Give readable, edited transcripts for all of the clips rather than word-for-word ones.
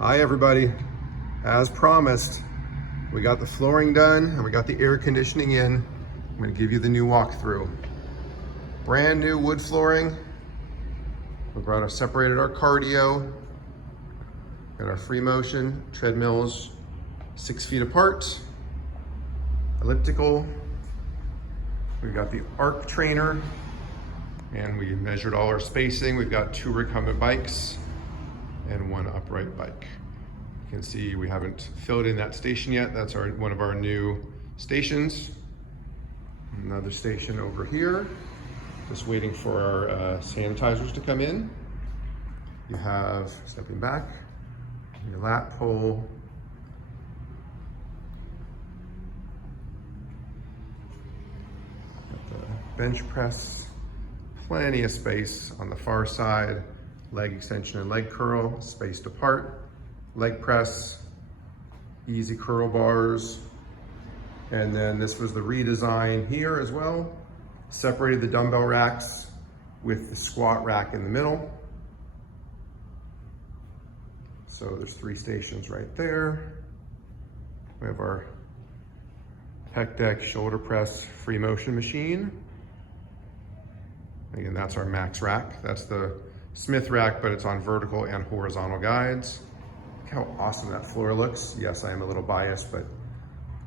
Hi everybody, as promised, we got the flooring done and we got the air conditioning in. I'm gonna give you the new walkthrough. Brand new wood flooring. Separated our cardio. Got our free motion treadmills 6 feet apart. Elliptical. We've got the arc trainer and we measured all our spacing. We've got 2 recumbent bikes and 1 upright bike. You can see we haven't filled in that station yet. That's one of our new stations. Another station over here. Just waiting for our sanitizers to come in. You have, stepping back, your lat pole. Got the bench press. Plenty of space on the far side. Leg extension and leg curl, spaced apart. Leg press, easy curl bars. And then this was the redesign here as well. Separated the dumbbell racks with the squat rack in the middle. So there's 3 stations right there. We have our pec deck shoulder press free motion machine. Again, that's our max rack. That's the Smith rack, but it's on vertical and horizontal guides. Look how awesome that floor looks. Yes, I am a little biased, but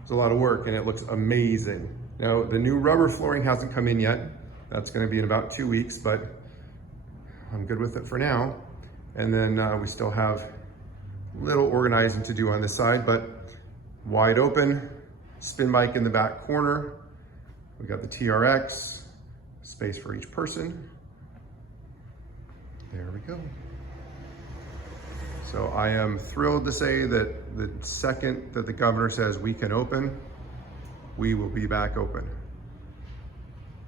it's a lot of work and it looks amazing. Now, the new rubber flooring hasn't come in yet. That's gonna be in about 2 weeks, but I'm good with it for now. And then we still have a little organizing to do on this side, but wide open, spin bike in the back corner. We got the TRX, space for each person. There we go. So I am thrilled to say that the second that the governor says we can open, we will be back open.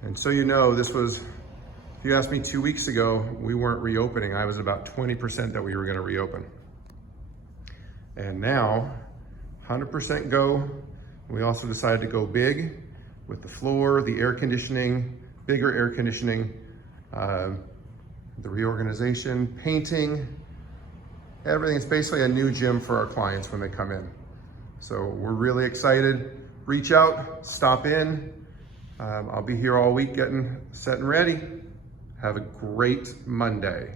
And so you know, this was, if you asked me 2 weeks ago, we weren't reopening. I was about 20% that we were gonna reopen. And now, 100% go. We also decided to go big with the floor, the air conditioning, bigger air conditioning, the reorganization, painting, everything. It's basically a new gym for our clients when they come in. So we're really excited. Reach out, stop in. I'll be here all week getting set and ready. Have a great Monday.